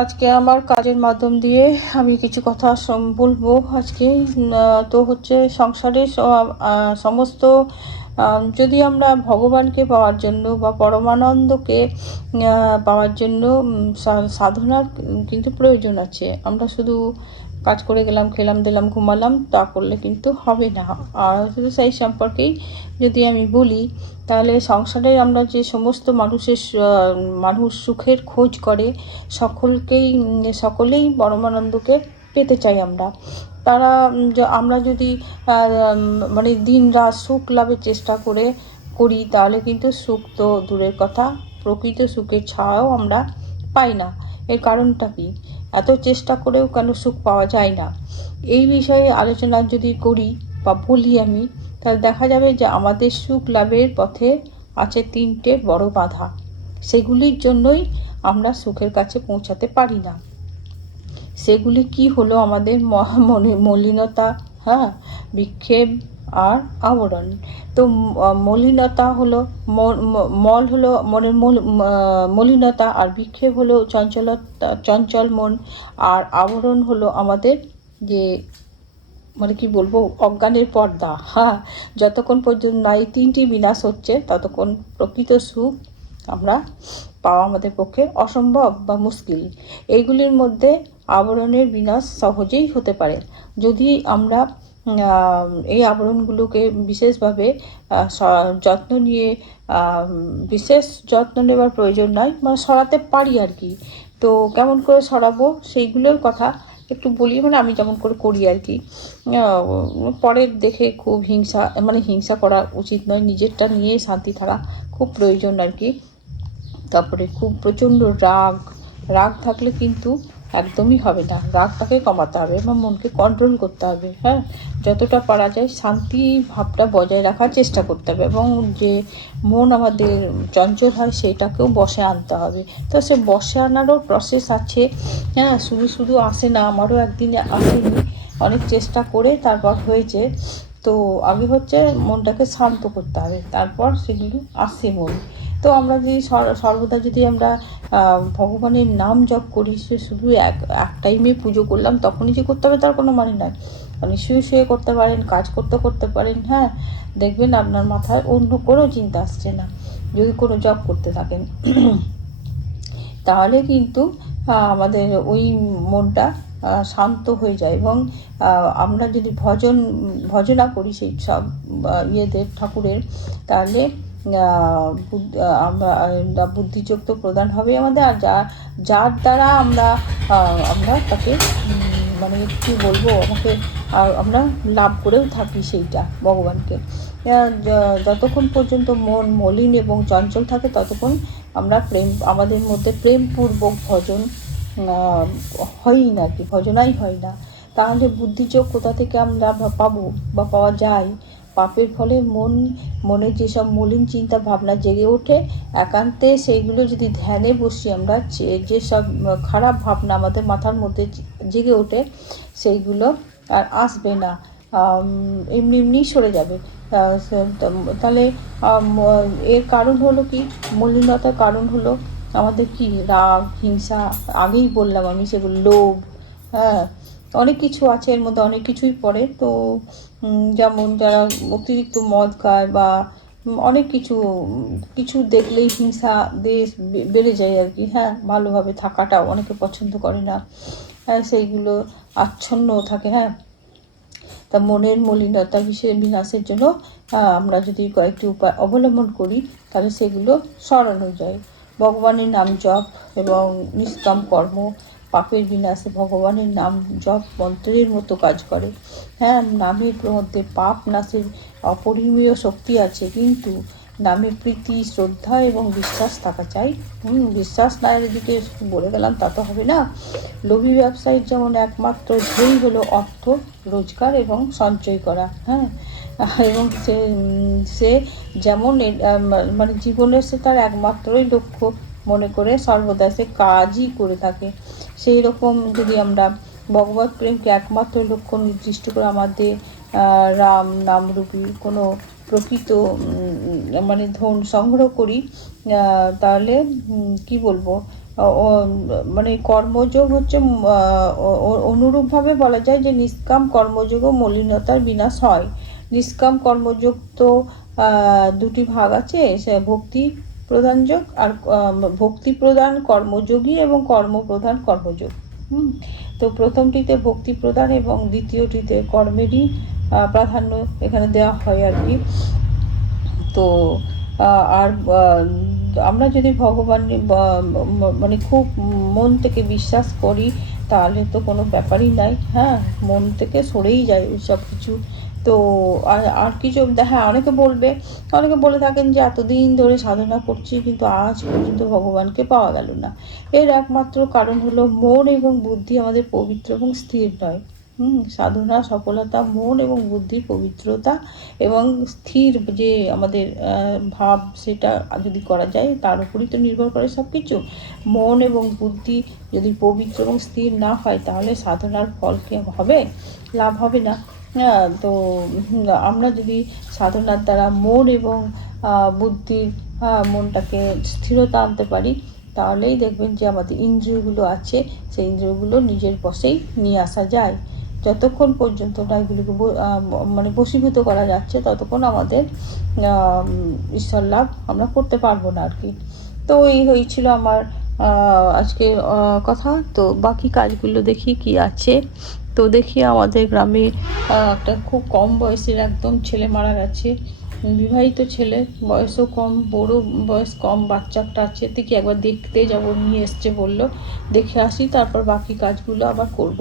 আজকে আমার কাজের মাধ্যম দিয়ে আমি কিছু কথা বলবো আজকে। তো হচ্ছে সংসারের সমস্ত যদি আমরা ভগবানকে পাওয়ার জন্য বা পরমানন্দকে পাওয়ার জন্য সাধনার কিন্তু প্রয়োজন আছে। আমরা শুধু কাজ করে গেলাম, খেলাম দিলাম, ঘুমালাম, তা করলে কিন্তু হবে না। আর শুধু সেই সম্পর্কেই যদি আমি বলি, তাহলে সংসারে আমরা যে সমস্ত মানুষ সুখের খোঁজ করে, সকলেই পরমানন্দকে পেতে চাই আমরা। তারা আমরা যদি মানে দিন রাত সুখ লাভের চেষ্টা করি, তাহলে কিন্তু সুখ তো দূরের কথা, প্রকৃত সুখের ছায়াও আমরা পাই না। এর কারণটা কি? এত চেষ্টা করেও কেন সুখ পাওয়া যায় না? এই বিষয়ে আলোচনা যদি করি বা বলি আমি, তাহলে দেখা যাবে যে আমাদের সুখ লাভের পথে আছে 3টে বড় বাধা। সেগুলির জন্যই আমরা সুখের কাছে পৌঁছাতে পারি না। সেগুলি কি হলো? আমাদের মলিনতা, বিক্ষেপ আর আবরণ। তো মলিনতা হলো মল হলো মনের মলিনতা, আর বিক্ষেপ হলো চঞ্চল মন, আর আবরণ হলো আমাদের যে কি বলবো, অজ্ঞানের পর্দা। যতক্ষণ পর্যন্ত না এই 3টি বিনাশ হচ্ছে, ততক্ষণ প্রকৃত সুখ আমরা পাওয়া আমাদের পক্ষে অসম্ভব বা মুশকিল। এইগুলির মধ্যে আবরণের বিনাশ সহজেই হতে পারে যদি আমরা এই আবরণগুলোকে বিশেষভাবে যত্ন নিয়ে, বিশেষ যত্ন নেওয়ার প্রয়োজন নয়, সরাতে পারি আর কি। তো কেমন করে সরাবো সেইগুলোর কথা একটু বলি, আমি যেমন করে করি আর কি। পরের দেখে খুব হিংসা করা উচিত নয়, নিজেরটা নিয়ে শান্তি থাকা খুব প্রয়োজন আর কি। তারপরে খুব প্রচণ্ড রাগ থাকলে কিন্তু একদমই হবে না। রাগটাকে কমাতে হবে এবং মনকে কন্ট্রোল করতে হবে। যতটা পারা যায় শান্তি ভাবটা বজায় রাখার চেষ্টা করতে হবে, এবং যে মন আমাদের চঞ্চল হয় সেটাকেও বশে আনতে হবে। তো সে বশে আনারও প্রসেস আছে। শুধু আসে না, আমারও একদিনে আসেনি, অনেক চেষ্টা করে তারপর হয়েছে। তো আগে হচ্ছে মনটাকে শান্ত করতে হবে, তারপর সেগুলি আসে মন। তো আমরা যদি সর্বদা যদি আমরা ভগবানের নাম জপ করি, সে শুধু এক টাইমে পুজো করলাম তখনই যে করতে হবে তার কোনো মানে নয়। আপনি শুয়ে করতে পারেন, কাজ করতে পারেন। দেখবেন আপনার মাথায় অন্য কোনো চিন্তা আসছে না যদি কোনো জপ করতে থাকেন। তাহলে কিন্তু আমাদের ওই মনটা শান্ত হয়ে যায়। এবং আমরা যদি ভজনা করি সেই সব ইয়েদের ঠাকুরের, তাহলে আমরা বুদ্ধিযোগ তো প্রদান হবে আমাদের। আর যার দ্বারা আমরা তাকে কী বলবো, আমরা লাভ করেও থাকি সেইটা ভগবানকে। যতক্ষণ পর্যন্ত মন মলিন এবং চঞ্চল থাকে, ততক্ষণ আমরা আমাদের মধ্যে প্রেমপূর্বক ভজন হয়ই না কি, ভজনাই হয় না। তাহলে বুদ্ধিযোগ কোথা থেকে আমরা পাবো বা পাওয়া যায়? পাপের ফলে মনে যেসব মলিন চিন্তা ভাবনা জেগে ওঠে, একান্তে সেইগুলো যদি ধ্যানে বসি আমরা, যেসব খারাপ ভাবনা আমাদের মাথার মধ্যে জেগে ওঠে, সেইগুলো আর আসবে না, এমনি সরে যাবে। তাহলে এর কারণ হলো কি? মলিনতার কারণ হলো আমাদের কি? রাগ, হিংসা, আগেই বললাম আমি, সেগুলো লোভ, অনেক কিছু আছে, এর মধ্যে অনেক কিছুই পড়ে। তো যেমন যারা অতিরিক্ত মদ খায় বা অনেক কিছু দেখলেই হিংসা দেশ বেড়ে যায় আর কি। ভালোভাবে থাকাটাও অনেকে পছন্দ করে না, সেইগুলো আচ্ছন্ন থাকে। তা মনের মলিনতা বিনাশের জন্য আমরা যদি কয়েকটি উপায় অবলম্বন করি, তাহলে সেগুলো সরানো যায়। ভগবানের নাম জপ এবং নিষ্কাম কর্ম পাপের বিনাশে ভগবানের নাম জপ মন্ত্রের মতো কাজ করে। নামের মধ্যে পাপ নাশের অপরিমেয় শক্তি আছে, কিন্তু নামে প্রীতি, শ্রদ্ধা এবং বিশ্বাস থাকা চাই। বিশ্বাস না এদিকে বলে গেলাম তা তো হবে না। লোভী ব্যবসায়ীর যেমন একমাত্র ধ্যেয় হলো অর্থ রোজগার এবং সঞ্চয় করা। এবং সে যেমন জীবনের সে তার একমাত্রই লক্ষ্য মনে করে সর্বদা সে কাজই করে থাকে। সেই রকম যদি আমরা ভগবত প্রেমকে একমাত্র লক্ষ্য নির্দিষ্ট করে আমাদের রাম নামরূপী কোনো প্রকৃত ধন সংগ্রহ করি, তাহলে কি বলবো, মানে কর্মযোগ হচ্ছে অনুরূপভাবে বলা যায় যে নিষ্কাম কর্মযোগও মলিনতার বিনাশ হয়। নিষ্কাম কর্মযোগ তো দুটি ভাগ আছে, সে ভক্তি প্রধান যোগ আর ভক্তি প্রধান কর্মযোগী এবং কর্মপ্রধান কর্মযোগ। তো প্রথমটিতে ভক্তি প্রদান এবং দ্বিতীয়টিতে কর্মেরই প্রাধান্য এখানে দেওয়া হয় আর কি। তো আর আমরা যদি ভগবান মানে খুব মন থেকে বিশ্বাস করি তাহলে তো কোনো ব্যাপারই নাই, হ্যাঁ, মন থেকে সরেই যায় ওই সব কিছু। তো আর কিছু, হ্যাঁ, অনেকে বলে থাকেন যে এতদিন ধরে সাধনা করছি কিন্তু আজ পর্যন্ত ভগবানকে পাওয়া গেল না। এর একমাত্র কারণ হলো মন এবং বুদ্ধি আমাদের পবিত্র এবং স্থির নয়। সাধনা সফলতা মন এবং বুদ্ধির পবিত্রতা এবং স্থির যে আমাদের ভাব, সেটা যদি করা যায় তার উপরই তো নির্ভর করে সব কিছু। মন এবং বুদ্ধি যদি পবিত্র এবং স্থির না হয় তাহলে সাধনার ফল কি হবে? লাভ হবে না। তো আমরা যদি সাধনার দ্বারা মন এবং বুদ্ধির মনটাকে স্থিরতা আনতে পারি তাহলেই দেখবেন যে আমাদের ইন্দ্রিয়গুলো আছে সেই ইন্দ্রিয়গুলো নিজের বশেই নিয়ে আসা যায়। যতক্ষণ পর্যন্ত না এগুলিকে মানে বশীভূত করা যাচ্ছে ততক্ষণ আমাদের ঈশ্বর লাভ আমরা করতে পারবো না আর কি। তো এই হয়েছিল আমার আজকের কথা। তো বাকি কাজগুলো দেখি কি আছে। তো দেখি আমাদের গ্রামে একটা খুব কম বয়সের একদম ছেলে মারা গেছে, বিবাহিত ছেলে, বয়সও কম, বড় বয়স কম, বাচ্চা একটা আছে। দেখি একবার দেখতে যাব, নিয়ে এসছে বললো, দেখে আসি, তারপর বাকি কাজগুলো আবার করব।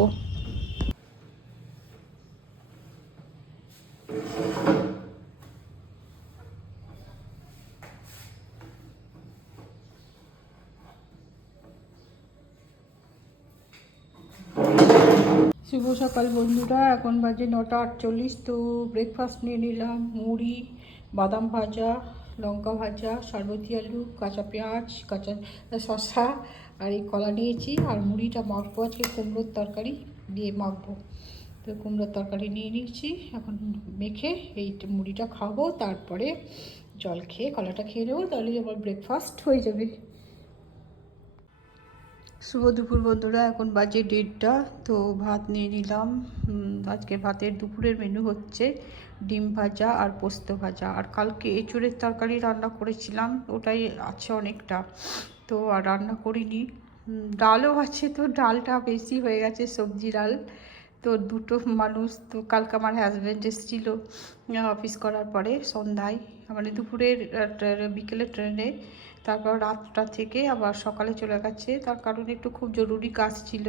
শুভ সকাল বন্ধুরা, এখন বাজে 9:48। তো ব্রেকফাস্ট নিয়ে নিলাম মুড়ি, বাদাম ভাজা, লঙ্কা ভাজা, সারবতি আলু, কাঁচা পেঁয়াজ, কাঁচা শসা আর এই কলা নিয়েছি। আর মুড়িটা মাখবো আজকে কুমড়োর তরকারি দিয়ে মাখবো। তো কুমড়োর তরকারি নিয়ে নিয়েছি, এখন মেখে এই মুড়িটা খাবো, তারপরে জল খেয়ে কলাটা খেয়ে নেবো, তাহলেই আমার ব্রেকফাস্ট হয়ে যাবে। শুভ দুপুর বন্ধুরা, এখন বাজে 1:30। তো ভাত নিয়ে নিলাম। আজকে ভাতের দুপুরের মেনু হচ্ছে ডিম ভাজা আর পোস্ত ভাজা। আর কালকে এঁচুড়ের তরকারি রান্না করেছিলাম, ওটাই আছে অনেকটা, তো আর রান্না করিনি। ডালও আছে, তো ডালটা বেশি হয়ে গেছে, সবজি ডাল। তো দুটো মানুষ, তো কালকে আমার হাজব্যান্ড এসেছিল অফিস করার পরে সন্ধ্যায়, মানে দুপুরের বিকেলের ট্রেনে, তারপর রাতটা থেকে আবার সকালে চলে গেছে। তার কারণ একটু খুব জরুরি কাজ ছিল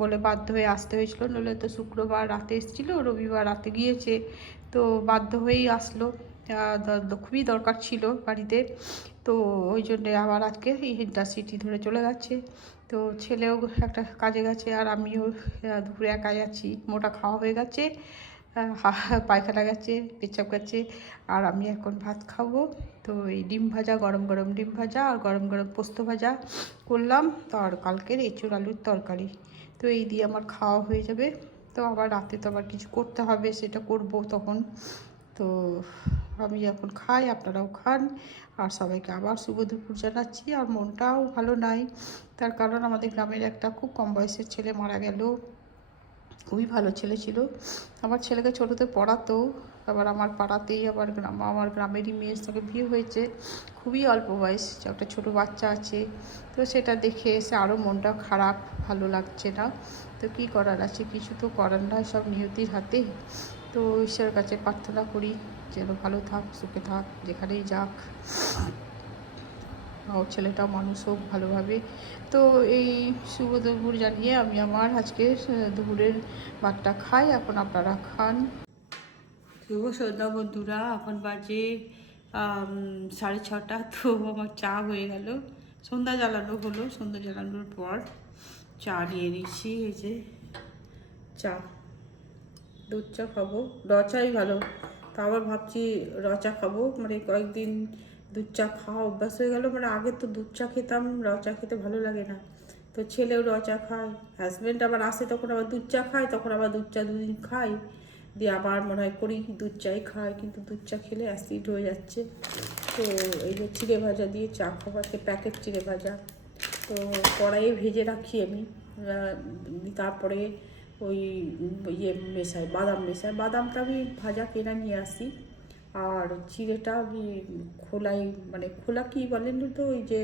বলে বাধ্য হয়ে আসতে হয়েছিল, নইলে তো শুক্রবার রাতে এসেছিল, রবিবার রাতে গিয়েছে, তো বাধ্য হয়েই আসলো। খুবই দরকার ছিল বাড়িতে, তো ওই জন্যে আবার আজকে এই ইন্টারসিটি ধরে চলে গেছে। তো ছেলেও একটা কাজে গেছে আর আমিও দুপুরে একাই আছি। মোটা খাওয়া হয়ে গেছে, পায়খানা গেছে, পেচ্ছাপ গেছে, আর আমি এখন ভাত খাবো। তো এই ডিম ভাজা, গরম গরম ডিম ভাজা আর গরম গরম পোস্ত ভাজা করলাম, তো আর কালকের এঁচুড় আলুর তরকারি, তো এই দিয়ে আমার খাওয়া হয়ে যাবে। তো আবার রাতে তো আবার কিছু করতে হবে, সেটা করব তখন। তো আমি এখন খাই, আপনারাও খান, আর সবাইকে আবার শুভ দুপুর জানাচ্ছি। আর মনটাও ভালো নাই, তার কারণ আমাদের গ্রামের একটা খুব কম বয়সের ছেলে মারা গেল। খুবই ভালো ছেলে ছিল, আমার ছেলেকে ছোটোতে পড়াতো, আবার আমার পাড়াতেই আবার আমার গ্রামেরই মেয়ের সঙ্গে বিয়ে হয়েছে, খুবই অল্প বয়স, একটা ছোটো বাচ্চা আছে। তো সেটা দেখে এসে আরও মনটা খারাপ, ভালো লাগছে না। তো কী করার আছে, কিছু তো করার নয়, সব নিয়তির হাতে। তো ঈশ্বরের কাছে প্রার্থনা করি যেন ভালো থাক, সুখে থাক, যেখানেই যাক, ওর ছেলেটাও মানুষ হোক ভালোভাবে। তো এই শুভ দুপুর জানিয়ে আমি আমার আজকে দুপুরের ভাতটা খাই, এখন আপনারা খান। শুভ সন্ধ্যা বন্ধুরা, এখন বাজে 6:30। তো আমার চা হয়ে গেল, সন্ধ্যা জ্বালানো হলো, সন্ধ্যা জ্বালানোর পর চা নিয়ে নিচ্ছি। এই যে চা, দুধ চা খাবো, র চাই ভালো, তা আবার ভাবছি র চা খাবো, মানে কয়েকদিন দুধ চা খাওয়া অভ্যাস হয়ে গেল। মানে আগে তো দুধ চা খেতাম, র চা খেতে ভালো লাগে না। তো ছেলেও র চা খায়, হাজব্যান্ড আবার আসে তখন আবার দুধ চা খায়, তখন আবার দুধ চা দুদিন খাই, দিয়ে আবার মনে হয় করি দুধ চাই খায়, কিন্তু দুধ চা খেলে অ্যাসিড হয়ে যাচ্ছে। তো এই যে চিড়ে ভাজা দিয়ে চা খাবো, প্যাকেট চিড়ে ভাজা, তো কড়াইয়ে ভেজে রাখি আমি। তারপরে ওই ইয়ে মেশাই, বাদাম মেশাই। বাদামটা আমি ভাজা কেনা নিয়ে আসি, আর চিড়েটা আমি খোলাই, মানে খোলা কী বলেন তো, ওই যে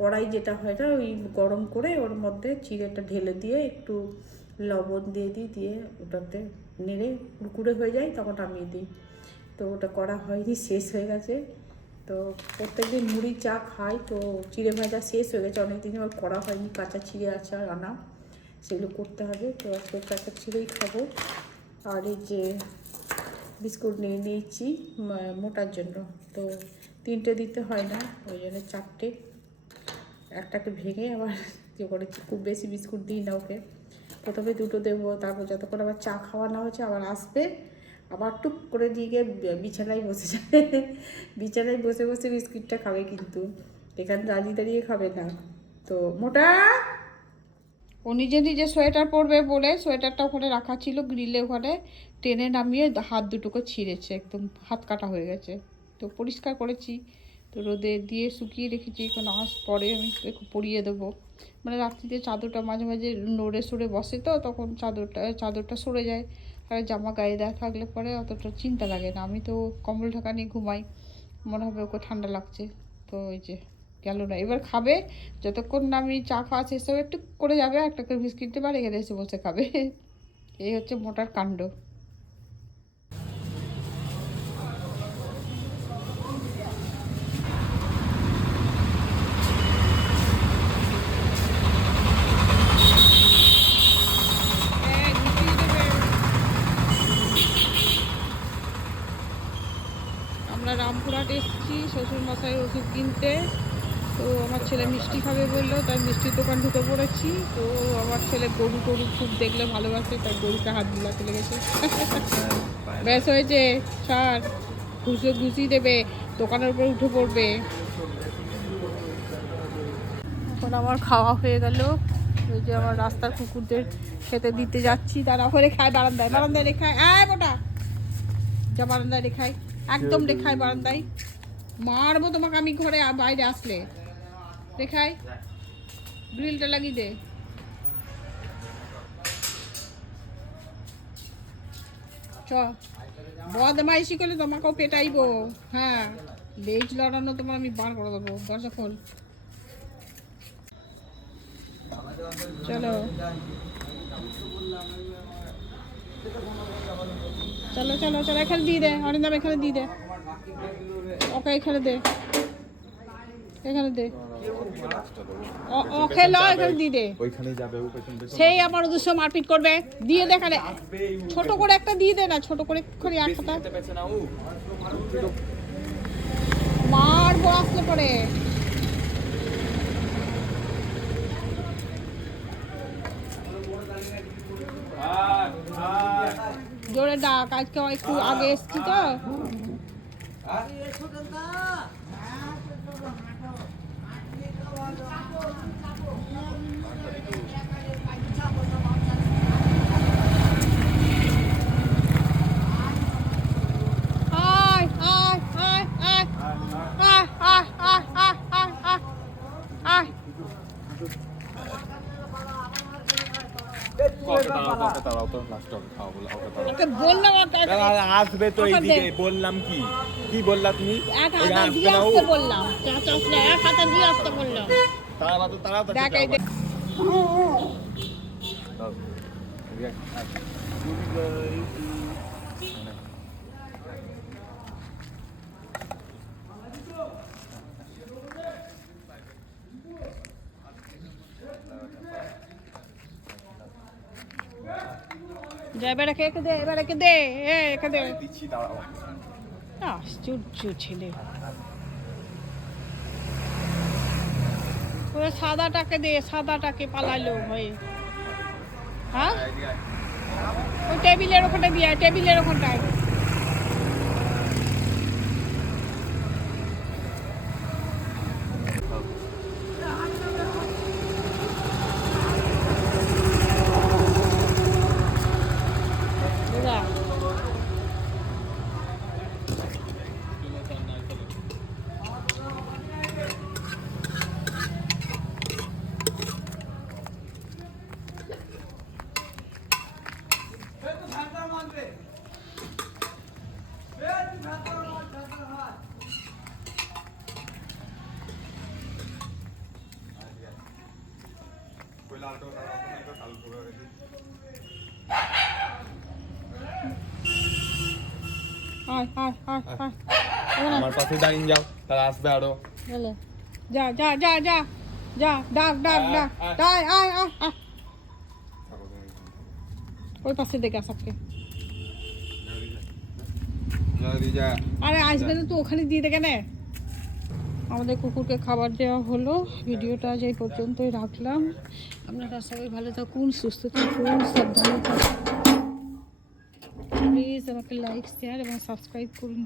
কড়াই যেটা হয় না, ওই গরম করে ওর মধ্যে চিড়েটা ঢেলে দিয়ে একটু লবণ দিয়ে দিই, দিয়ে ওটাতে নেড়ে কুড়কুড়ে হয়ে যায়, তখন নামিয়ে দিই। তো ওটা করা হয়নি, শেষ হয়ে গেছে। তো প্রত্যেকদিন মুড়ি চা খাই, তো চিড়ে ভাজা শেষ হয়ে গেছে, অনেকদিন আবার করা হয়নি। কাঁচা চিড়ে আচার আনা, সেগুলো করতে হবে। তো আজকে একটা চিড়েই খাবো। আর এই যে বিস্কুট নিয়ে নিয়েছি মোটার জন্য, তো 3টে দিতে হয় না, ওই জন্য 4টে, একটাকে ভেঙে আবার যে করেছি। খুব বেশি বিস্কুট দিই না ওকে, প্রথমে 2টো দেবো, তারপর যতক্ষণ আবার চা খাওয়া না হচ্ছে আবার আসবে, আবার টুক করে দিয়ে গিয়ে বিছানায় বসে যাবে। বিছানায় বসে বসে বিস্কুটটা খাবে, কিন্তু এখানে দাঁড়িয়ে দাঁড়িয়ে খাবে না। তো মোটা ও নিজে নিজে সোয়েটার পরবে বলে সোয়েটারটা ওখানে রাখা ছিল গ্রিলে, ওখানে টেনে নামিয়ে হাত দুটোকে ছিঁড়েছে, একদম হাত কাটা হয়ে গেছে। তো পরিষ্কার করেছি, তো রোদে দিয়ে শুকিয়ে রেখেছি, এখন আজ পরে আমি পরিয়ে দেবো। মানে রাত্রিতে চাদরটা মাঝে মাঝে নড়ে সরে বসে, তো তখন চাদরটা সরে যায়, আর জামা গায়ে দেওয়া থাকলে পরে অতটা চিন্তা লাগে না। আমি তো কম্বল ঢাকা নিয়ে ঘুমাই, মনে হবে ওকে ঠান্ডা লাগছে। তো ওই যে গেল না, এবার খাবে যতক্ষণ না আমি চা খাওয়া শেষ হবে, একটু করে যাবে, একটা করে বিস্কিট দেবে, আর এখানে এসে বসে খাবে। এই হচ্ছে মোটার কাণ্ড। আমরা রামপুরহাট এসেছি শ্বশুরমশাইয়ের ওষুধ কিনতে। তো আমার ছেলে মিষ্টি খাবে বললো, তাই মিষ্টির দোকান ঢুকে পড়েছি। তো আমার ছেলে গরু টরু খুব দেখলে ভালোবাসে, তাই গরুকে হাত বোলাতে লেগেছে। ব্যাস হয়েছে, ছাড়, ঘুষি দেবে, দোকানের উপর উঠে পড়বে। এখন আমার খাওয়া হয়ে গেল। ওই যে আমার রাস্তার কুকুরদের খেতে দিতে যাচ্ছি, তারা ওখানে খায় বারান্দায়, বারান্দায় রেখায়। মোটা যা, বারান্দায় রেখায়, একদম রেখায় বারান্দায়। মারবো তোমাকে আমি ঘরে বাইরে আসলে। রেখায় গ্রিলটা লাগিয়ে দে। চ, বদমাইশি করলে তোমাকেও পেটাইবো। হ্যাঁ, লেজ লড়ানো তোমার আমি বার করে দেবো। দরজা খোল, চলো চলো চলো চলো, এখানে দিয়ে দে অরিন্দম, এখানে দিয়ে দে ওকে, এখানে দে, এখানে দে ওকে, ল এখানে দিয়ে দে। সেই আমার উদ্দেশ্য মারপিট করবে, দিয়ে দে এখানে, ছোট করে একটা দিয়ে দে না, ছোট করে একটা মারবো আসলে পরে। জোরে ডাক, আজকে একটু আগে এসছি তো। আসবে তো এইদিকে, বললাম কি কি বললা তুমি? এক হাতে দিয়ে আসতে বললাম, এক হাতে দিয়ে আসতে বললাম। এবারে কে দে, এবারে কে দে, কে দে। আশ্চর্য ছেলে, ওরা সাদাটাকে দে, সাদাটাকে পালাইলো ভাই। হ্যাঁ, ওই টেবিলের ওখানে দিয়ে, টেবিলের ওখানটায়। আয় আয় আয় আয় আমার পাশে দাঁড়িয়ে যাও, তারা আসবে আরো। চলে যা যা যা যা যা ডাক ডাক ডাক আয় আয় আয় আয় ওই পাশে দেখে আসাকে আরে আসবে না তো ওখানে দিয়ে দেখে নে। আমাদের কুকুরকে খাবার দেওয়া হলো। ভিডিওটা আজ এই পর্যন্তই রাখলাম। আপনারা সবাই ভালো থাকুন, সুস্থ থাকুন, সাবধানে থাকুন। প্লিজ আমাকে লাইক শেয়ার এবং সাবস্ক্রাইব করুন।